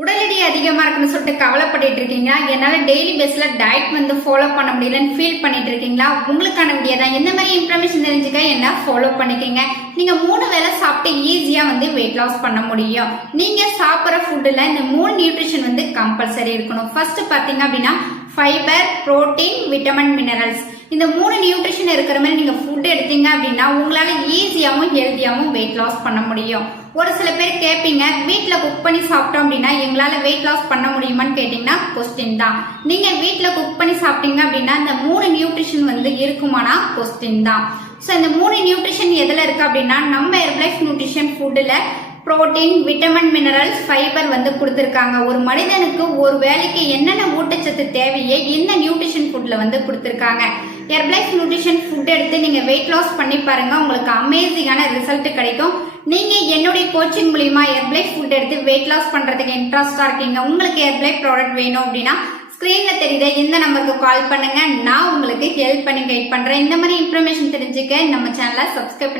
உடல் எடை அதிகமா இருக்குன்னு சொல்லிட்டு கவலைப்பட்டு இருக்கீங்களா? என்னால டெய்லி பேஸ்ல டயட் ஃபாலோ பண்ண முடியலன்னு ஃபீல் பண்ணிட்டு இருக்கீங்களா? உங்களுக்கான வீடியோ தான். எந்த மாதிரி இன்ஃபர்மேஷன் தெரிஞ்சுக்க என்ன ஃபாலோ பண்ணிக்கங்க. நீங்க 3 வேளை சாப்பிட்டு ஈஸியா வெயிட் லாஸ் பண்ண முடியும். நீங்க சாப்பிட்ற ஃபுட்ல இந்த 3 நியூட்ரிஷன் கம்பல்சரி இருக்கணும். ஃபர்ஸ்ட் பாத்தீங்க அப்படின்னா ஃபைபர், புரோட்டீன், விட்டமின், மினரல்ஸ். இந்த 3 நியூட்ரிஷன் இருக்கிற மாதிரி நீங்க ஃபுட் எடுத்தீங்க அப்படின்னா உங்களால ஈஸியாவும் ஹெல்த்தியாவும் வெயிட் லாஸ் பண்ண முடியும். ஒரு சில பேர் கேட்பீங்க, வீட்ல குக் பண்ணி சாப்பிட்டோம் அப்படின்னா எங்களால வெயிட் லாஸ் பண்ண முடியுமான்னு கேட்டீங்கன்னா கொஸ்டின் தான். நீங்க வீட்ல குக் பண்ணி சாப்பிட்டீங்க அப்படின்னா இந்த 3 நியூட்ரிஷன் இருக்குமானா கொஸ்டின் தான். சோ இந்த 3 நியூட்ரிஷன் எதுல இருக்கு அப்படின்னா நம்ம ஹெர்பலைஃப் நியூட்ரிஷன் ஃபுட்ல புரோட்டீன், விட்டமின், மினரல்ஸ், ஃபைபர் கொடுத்திருக்காங்க. ஒரு மனிதனுக்கு ஒரு வேளைக்கு என்னென்ன ஊட்டச்சத்து தேவையே இந்த நியூட்ரிஷன் ஃபுட்ல கொடுத்திருக்காங்க. ஹெர்பலைஃப் நியூட்ரிஷன் ஃபுட் எடுத்து நீங்க வெயிட் லாஸ் பண்ணி பாருங்க, உங்களுக்கு அமேசிங்கான ரிசல்ட் கிடைக்கும். நீங்க என்னுடைய கோச்சிங் மூலியமா ஹெர்பலைஃப் ஃபுட் எடுத்து வெயிட் லாஸ் பண்றதுக்கு இன்ட்ரெஸ்டா இருக்கீங்க, உங்களுக்கு ஹெர்பலைஃப் ப்ராடக்ட் வேணும் அப்படின்னா ஸ்கிரீன்ல தெரியுத இந்த நம்பருக்கு கால் பண்ணுங்க. நான் உங்களுக்கு ஹெல்ப் பண்ணி கைட் பண்றேன். இந்த மாதிரி இன்ஃபர்மேஷன் தெரிஞ்சுக்க நம்ம சேனலை சப்ஸ்கிரைப் பண்ணி